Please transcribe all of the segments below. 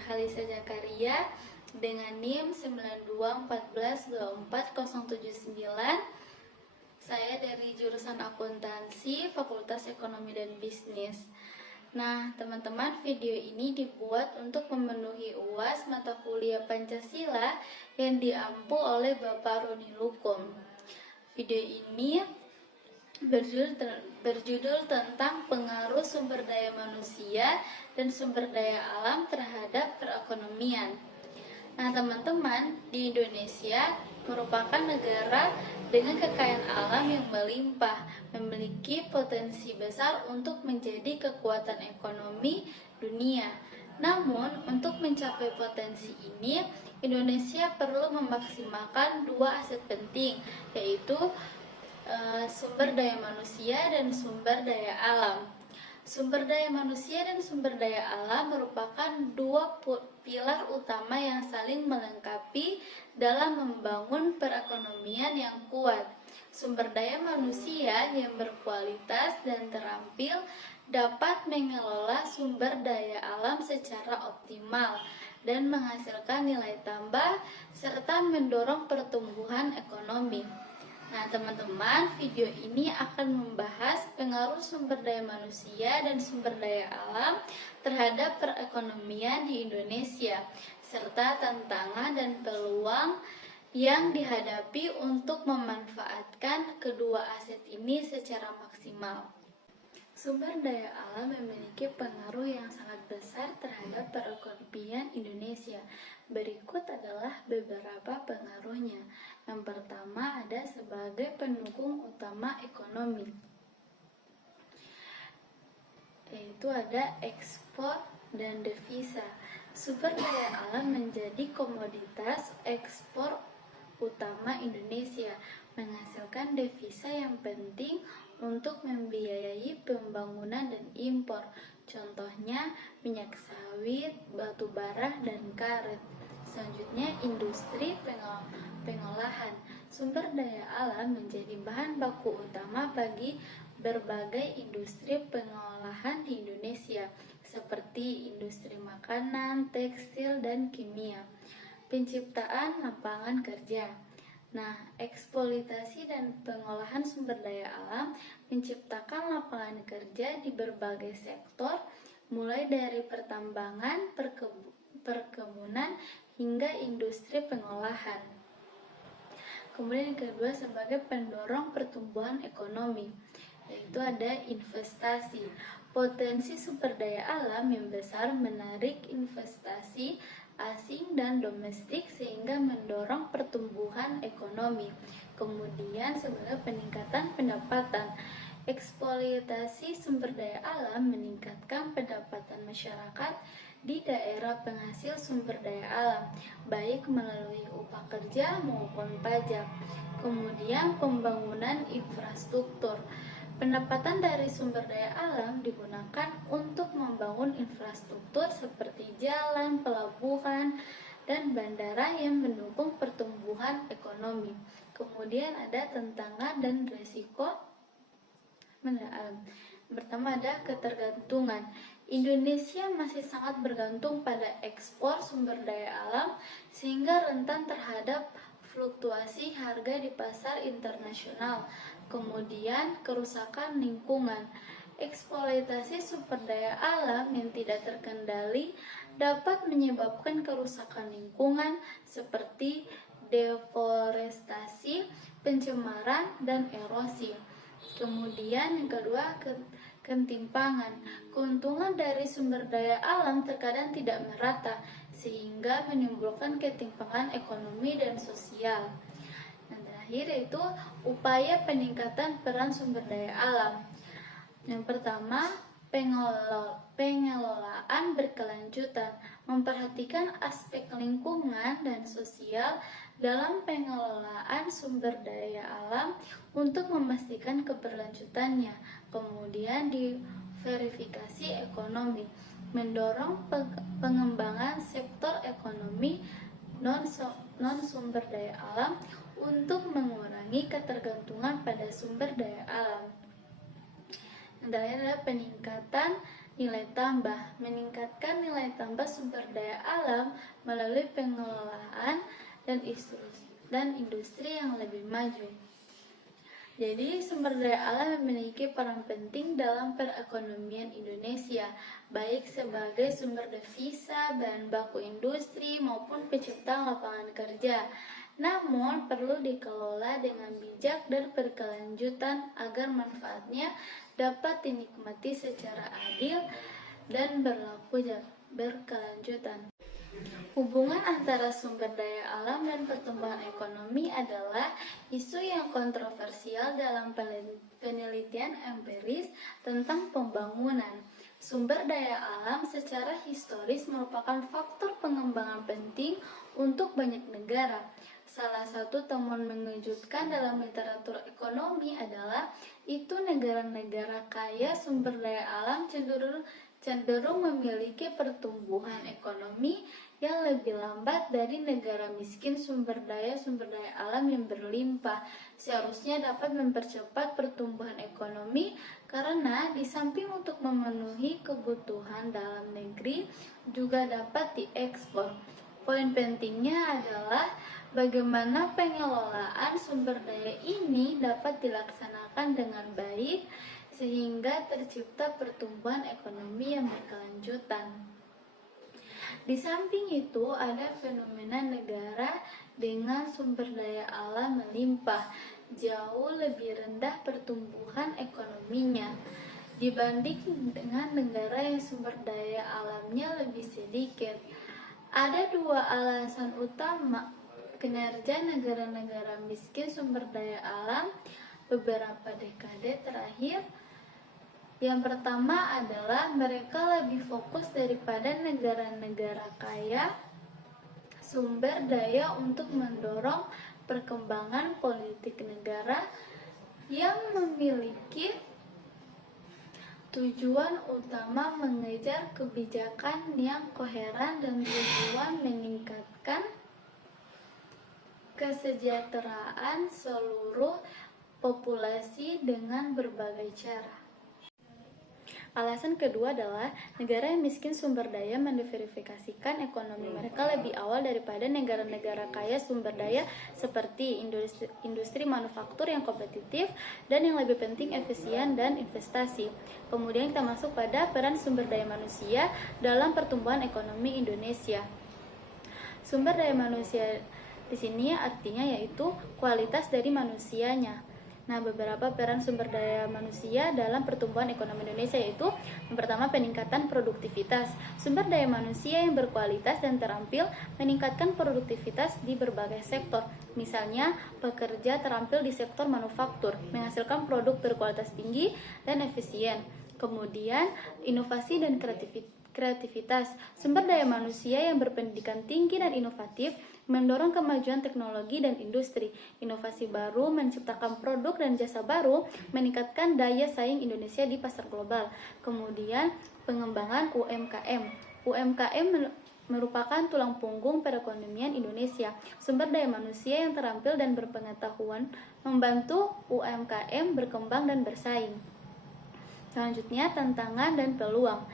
Nurhalisa Zakaria dengan NIM 9214240079. Saya dari jurusan Akuntansi, Fakultas Ekonomi dan Bisnis. Nah, teman-teman, video ini dibuat untuk memenuhi UAS mata kuliah Pancasila yang diampu oleh Bapak Roni Lukum. Video ini berjudul tentang pengaruh sumber daya manusia dan sumber daya alam terhadap perekonomian. Nah, teman-teman, di Indonesia merupakan negara dengan kekayaan alam yang melimpah, memiliki potensi besar untuk menjadi kekuatan ekonomi dunia. Namun, untuk mencapai potensi ini, Indonesia perlu memaksimalkan dua aset penting, yaitu sumber daya manusia dan sumber daya alam. Sumber daya manusia dan sumber daya alam merupakan dua pilar utama yang saling melengkapi dalam membangun perekonomian yang kuat. Sumber daya manusia yang berkualitas dan terampil dapat mengelola sumber daya alam secara optimal dan menghasilkan nilai tambah serta mendorong pertumbuhan ekonomi. Nah, teman-teman, video ini akan membahas pengaruh sumber daya manusia dan sumber daya alam terhadap perekonomian di Indonesia, serta tantangan dan peluang yang dihadapi untuk memanfaatkan kedua aset ini secara maksimal. Sumber daya alam memiliki pengaruh yang sangat besar terhadap perekonomian Indonesia. Berikut adalah beberapa pengaruhnya. Yang pertama ada sebagai pendukung utama ekonomi, yaitu ada ekspor dan devisa. Sumber daya alam menjadi komoditas ekspor utama Indonesia, menghasilkan devisa yang penting untuk membiayai pembangunan dan impor. Contohnya minyak sawit, batu bara, dan karet. Selanjutnya industri pengolahan. Sumber daya alam menjadi bahan baku utama bagi berbagai industri pengolahan di Indonesia, seperti industri makanan, tekstil, dan kimia. Penciptaan lapangan kerja. Nah, eksploitasi dan pengolahan sumber daya alam menciptakan lapangan kerja di berbagai sektor, mulai dari pertambangan, perkebunan, hingga industri pengolahan. Kemudian yang kedua sebagai pendorong pertumbuhan ekonomi, yaitu ada investasi. Potensi sumber daya alam yang besar menarik investasi asing dan domestik sehingga mendorong pertumbuhan ekonomi. Kemudian sebagai peningkatan pendapatan, eksploitasi sumber daya alam meningkatkan pendapatan masyarakat di daerah penghasil sumber daya alam, baik melalui upah kerja maupun pajak. Kemudian pembangunan infrastruktur. Pendapatan dari sumber daya alam digunakan untuk membangun infrastruktur seperti jalan, pelabuhan, dan bandara yang mendukung pertumbuhan ekonomi. Kemudian ada tantangan dan risiko alam. Pertama ada ketergantungan. Indonesia masih sangat bergantung pada ekspor sumber daya alam sehingga rentan terhadap fluktuasi harga di pasar internasional. Kemudian kerusakan lingkungan. Eksploitasi sumber daya alam yang tidak terkendali dapat menyebabkan kerusakan lingkungan seperti deforestasi, pencemaran, dan erosi. Kemudian yang kedua, ketimpangan. Keuntungan dari sumber daya alam terkadang tidak merata sehingga menimbulkan ketimpangan ekonomi dan sosial. Yang terakhir yaitu upaya peningkatan peran sumber daya alam. Yang pertama, pengelolaan berkelanjutan, memperhatikan aspek lingkungan dan sosial dalam pengelolaan sumber daya alam untuk memastikan keberlanjutannya. Kemudian diverifikasi ekonomi, mendorong pengembangan sektor ekonomi non sumber daya alam untuk mengurangi ketergantungan pada sumber daya alam. Yang terakhir adalah peningkatan nilai tambah, meningkatkan nilai tambah sumber daya alam melalui pengelolaan dan industri yang lebih maju. Jadi, sumber daya alam memiliki peran penting dalam perekonomian Indonesia, baik sebagai sumber devisa, bahan baku industri, maupun pencipta lapangan kerja. Namun, perlu dikelola dengan bijak dan berkelanjutan agar manfaatnya dapat dinikmati secara adil dan berkelanjutan. Hubungan antara sumber daya alam dan pertumbuhan ekonomi adalah isu yang kontroversial dalam penelitian empiris tentang pembangunan. Sumber daya alam secara historis merupakan faktor pengembangan penting untuk banyak negara. Salah satu temuan mengejutkan dalam literatur ekonomi adalah itu negara-negara kaya sumber daya alam cenderung memiliki pertumbuhan ekonomi yang lebih lambat dari negara miskin sumber daya alam yang berlimpah. Seharusnya dapat mempercepat pertumbuhan ekonomi karena di samping untuk memenuhi kebutuhan dalam negeri juga dapat diekspor. Poin pentingnya adalah bagaimana pengelolaan sumber daya ini dapat dilaksanakan dengan baik sehingga tercipta pertumbuhan ekonomi yang berkelanjutan. Di samping itu, ada fenomena negara dengan sumber daya alam melimpah, jauh lebih rendah pertumbuhan ekonominya dibanding dengan negara yang sumber daya alamnya lebih sedikit. Ada dua alasan utama kinerja negara-negara miskin sumber daya alam beberapa dekade terakhir. Yang pertama adalah mereka lebih fokus daripada negara-negara kaya sumber daya untuk mendorong perkembangan politik negara yang memiliki tujuan utama mengejar kebijakan yang koheren dan tujuan meningkatkan kesejahteraan seluruh populasi dengan berbagai cara. Alasan kedua adalah negara yang miskin sumber daya mendiversifikasikan ekonomi mereka lebih awal daripada negara-negara kaya sumber daya seperti industri manufaktur yang kompetitif dan yang lebih penting efisien dan investasi. Kemudian kita masuk pada peran sumber daya manusia dalam pertumbuhan ekonomi Indonesia. Sumber daya manusia di sini artinya yaitu kualitas dari manusianya. Nah, beberapa peran sumber daya manusia dalam pertumbuhan ekonomi Indonesia yaitu yang pertama peningkatan produktivitas. Sumber daya manusia yang berkualitas dan terampil meningkatkan produktivitas di berbagai sektor. Misalnya, pekerja terampil di sektor manufaktur menghasilkan produk berkualitas tinggi dan efisien. Kemudian, inovasi dan kreativitas. Sumber daya manusia yang berpendidikan tinggi dan inovatif mendorong kemajuan teknologi dan industri. Inovasi baru menciptakan produk dan jasa baru, meningkatkan daya saing Indonesia di pasar global. Kemudian, pengembangan UMKM. UMKM merupakan tulang punggung perekonomian Indonesia. Sumber daya manusia yang terampil dan berpengetahuan membantu UMKM berkembang dan bersaing. Selanjutnya, tantangan dan peluang.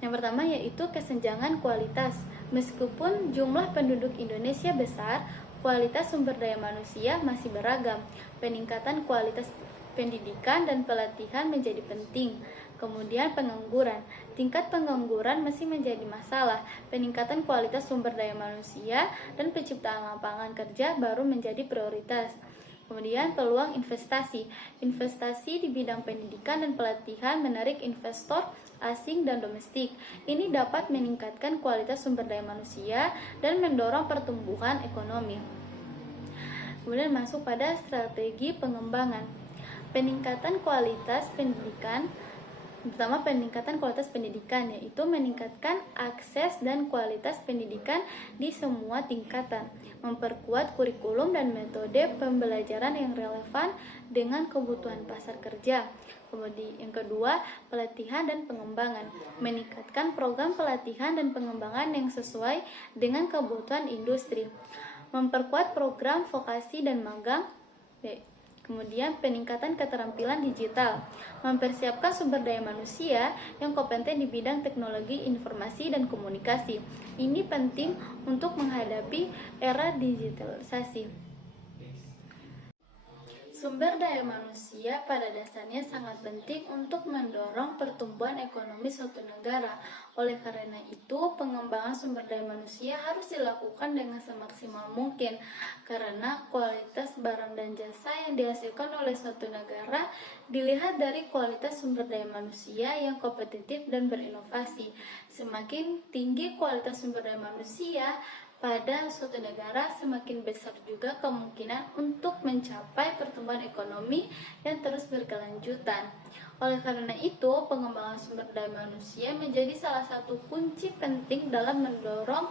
Yang pertama yaitu kesenjangan kualitas. Meskipun jumlah penduduk Indonesia besar, kualitas sumber daya manusia masih beragam. Peningkatan kualitas pendidikan dan pelatihan menjadi penting. Kemudian pengangguran. Tingkat pengangguran masih menjadi masalah. Peningkatan kualitas sumber daya manusia dan penciptaan lapangan kerja baru menjadi prioritas. Kemudian peluang investasi. Investasi di bidang pendidikan dan pelatihan menarik investor asing dan domestik. Ini dapat meningkatkan kualitas sumber daya manusia dan mendorong pertumbuhan ekonomi. Kemudian masuk pada strategi pengembangan. Peningkatan kualitas pendidikan. Pertama, peningkatan kualitas pendidikan yaitu meningkatkan akses dan kualitas pendidikan di semua tingkatan, memperkuat kurikulum dan metode pembelajaran yang relevan dengan kebutuhan pasar kerja. Kemudian yang kedua, pelatihan dan pengembangan, meningkatkan program pelatihan dan pengembangan yang sesuai dengan kebutuhan industri, memperkuat program vokasi dan magang. Kemudian peningkatan keterampilan digital, mempersiapkan sumber daya manusia yang kompeten di bidang teknologi informasi dan komunikasi. Ini penting untuk menghadapi era digitalisasi. Sumber daya manusia pada dasarnya sangat penting untuk mendorong pertumbuhan ekonomi suatu negara. Oleh karena itu, pengembangan sumber daya manusia harus dilakukan dengan semaksimal mungkin, karena kualitas barang dan jasa yang dihasilkan oleh suatu negara dilihat dari kualitas sumber daya manusia yang kompetitif dan berinovasi. Semakin tinggi kualitas sumber daya manusia pada suatu negara, semakin besar juga kemungkinan untuk mencapai pertumbuhan ekonomi yang terus berkelanjutan. Oleh karena itu, pengembangan sumber daya manusia menjadi salah satu kunci penting dalam mendorong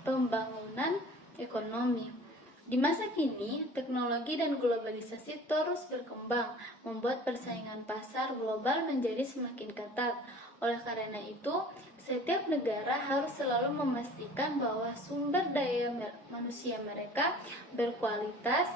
pembangunan ekonomi. Di masa kini, teknologi dan globalisasi terus berkembang, membuat persaingan pasar global menjadi semakin ketat. Oleh karena itu, setiap negara harus selalu memastikan bahwa sumber daya manusia mereka berkualitas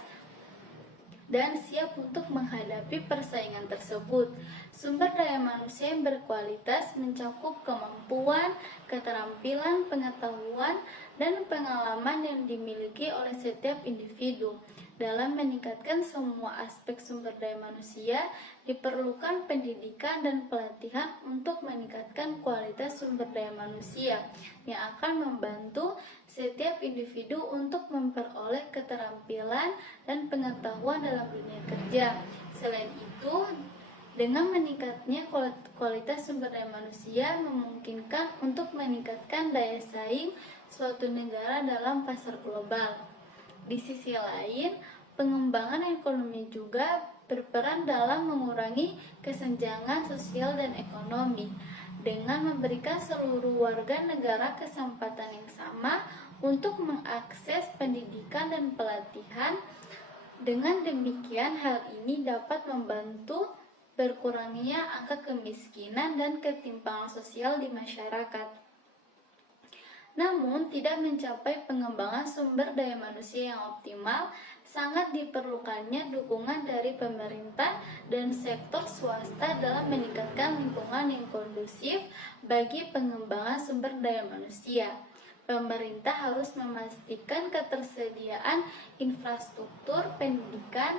dan siap untuk menghadapi persaingan tersebut. Sumber daya manusia yang berkualitas mencakup kemampuan, keterampilan, pengetahuan, dan pengalaman yang dimiliki oleh setiap individu. Dalam meningkatkan semua aspek sumber daya manusia, diperlukan pendidikan dan pelatihan untuk meningkatkan kualitas sumber daya manusia yang akan membantu setiap individu untuk memperoleh keterampilan dan pengetahuan dalam dunia kerja. Selain itu, dengan meningkatnya kualitas sumber daya manusia memungkinkan untuk meningkatkan daya saing suatu negara dalam pasar global. Di sisi lain, pengembangan ekonomi juga berperan dalam mengurangi kesenjangan sosial dan ekonomi dengan memberikan seluruh warga negara kesempatan yang sama untuk mengakses pendidikan dan pelatihan. Dengan demikian, hal ini dapat membantu berkurangnya angka kemiskinan dan ketimpangan sosial di masyarakat. Namun, tidak mencapai pengembangan sumber daya manusia yang optimal, sangat diperlukannya dukungan dari pemerintah dan sektor swasta dalam meningkatkan lingkungan yang kondusif bagi pengembangan sumber daya manusia. Pemerintah harus memastikan ketersediaan infrastruktur pendidikan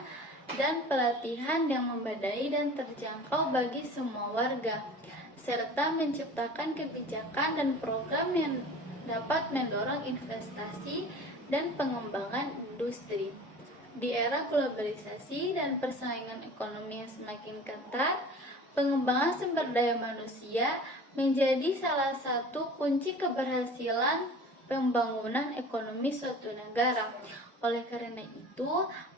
dan pelatihan yang memadai dan terjangkau bagi semua warga, serta menciptakan kebijakan dan program yang dapat mendorong investasi dan pengembangan industri. Di era globalisasi dan persaingan ekonomi yang semakin ketat, pengembangan sumber daya manusia menjadi salah satu kunci keberhasilan pembangunan ekonomi suatu negara. Oleh karena itu,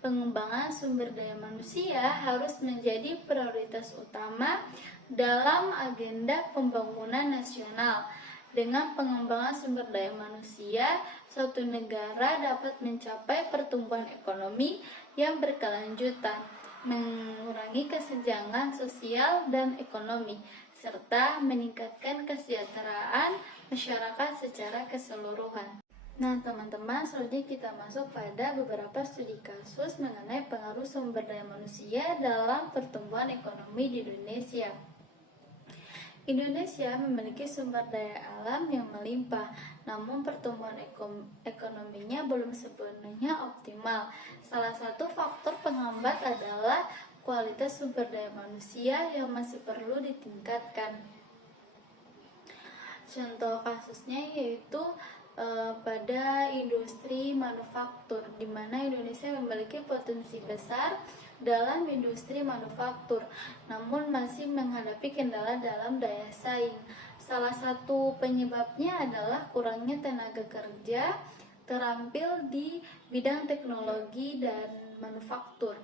pengembangan sumber daya manusia harus menjadi prioritas utama dalam agenda pembangunan nasional. Dengan pengembangan sumber daya manusia, suatu negara dapat mencapai pertumbuhan ekonomi yang berkelanjutan, mengurangi kesenjangan sosial dan ekonomi, serta meningkatkan kesejahteraan masyarakat secara keseluruhan. Nah, teman-teman, selanjutnya kita masuk pada beberapa studi kasus mengenai pengaruh sumber daya manusia dalam pertumbuhan ekonomi di Indonesia. Indonesia memiliki sumber daya alam yang melimpah, namun pertumbuhan ekonominya belum sepenuhnya optimal. Salah satu faktor penghambat adalah kualitas sumber daya manusia yang masih perlu ditingkatkan. Contoh kasusnya yaitu pada industri manufaktur, di mana Indonesia memiliki potensi besar dalam industri manufaktur, namun masih menghadapi kendala dalam daya saing. Salah satu penyebabnya adalah kurangnya tenaga kerja terampil di bidang teknologi dan manufaktur.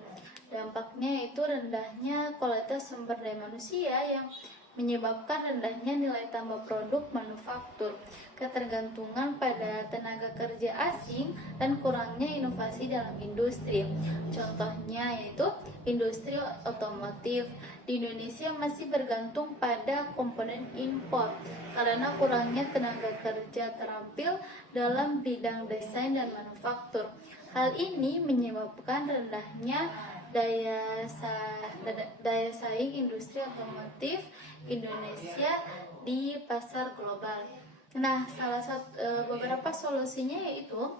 Dampaknya yaitu rendahnya kualitas sumber daya manusia yang menyebabkan rendahnya nilai tambah produk manufaktur, ketergantungan pada tenaga kerja asing, dan kurangnya inovasi dalam industri. Contohnya yaitu industri otomotif. Di Indonesia masih bergantung pada komponen impor karena kurangnya tenaga kerja terampil dalam bidang desain dan manufaktur. Hal ini menyebabkan rendahnya daya saing industri otomotif Indonesia di pasar global. Nah, beberapa solusinya yaitu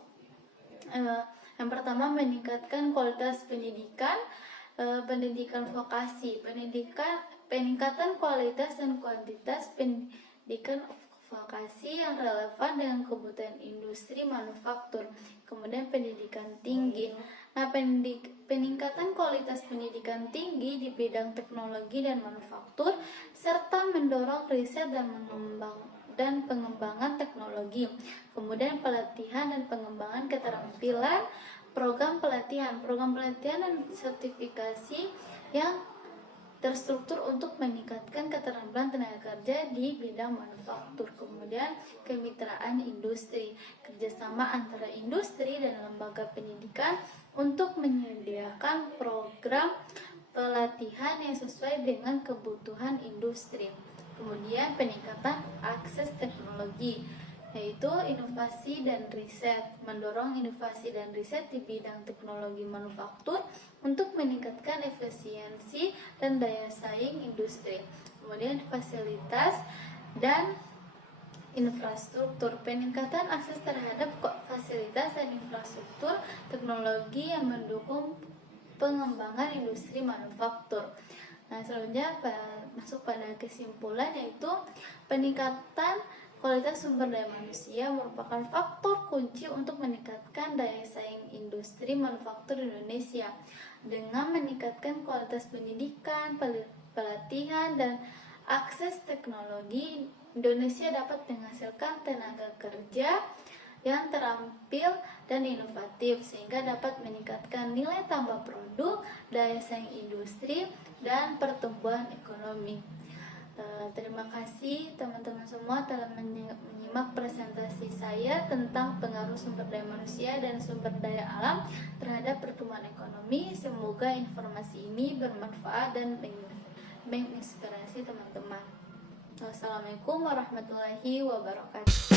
yang pertama, meningkatkan kualitas pendidikan, pendidikan vokasi, peningkatan kualitas dan kuantitas pendidikan vokasi yang relevan dengan kebutuhan industri manufaktur. Kemudian pendidikan tinggi. Nah, peningkatan kualitas pendidikan tinggi di bidang teknologi dan manufaktur serta mendorong riset dan pengembangan teknologi. Kemudian pelatihan dan pengembangan keterampilan, program pelatihan dan sertifikasi yang terstruktur untuk meningkatkan keterampilan tenaga kerja di bidang manufaktur. Kemudian kemitraan industri, kerjasama antara industri dan lembaga pendidikan untuk menyediakan program pelatihan yang sesuai dengan kebutuhan industri. Kemudian peningkatan akses teknologi, yaitu inovasi dan riset, mendorong inovasi dan riset di bidang teknologi manufaktur untuk meningkatkan efisiensi dan daya saing industri. Kemudian fasilitas dan infrastruktur, peningkatan akses terhadap fasilitas dan infrastruktur teknologi yang mendukung pengembangan industri manufaktur. Nah, selanjutnya masuk pada kesimpulan, yaitu peningkatan kualitas sumber daya manusia merupakan faktor kunci untuk meningkatkan daya saing industri manufaktur Indonesia. Dengan meningkatkan kualitas pendidikan, pelatihan, dan akses teknologi, Indonesia dapat menghasilkan tenaga kerja yang terampil dan inovatif sehingga dapat meningkatkan nilai tambah produk, daya saing industri, dan pertumbuhan ekonomi. Terima kasih teman-teman semua telah menyimak presentasi saya tentang pengaruh sumber daya manusia dan sumber daya alam terhadap pertumbuhan ekonomi. Semoga informasi ini bermanfaat dan menginspirasi teman-teman. Wassalamualaikum warahmatullahi wabarakatuh.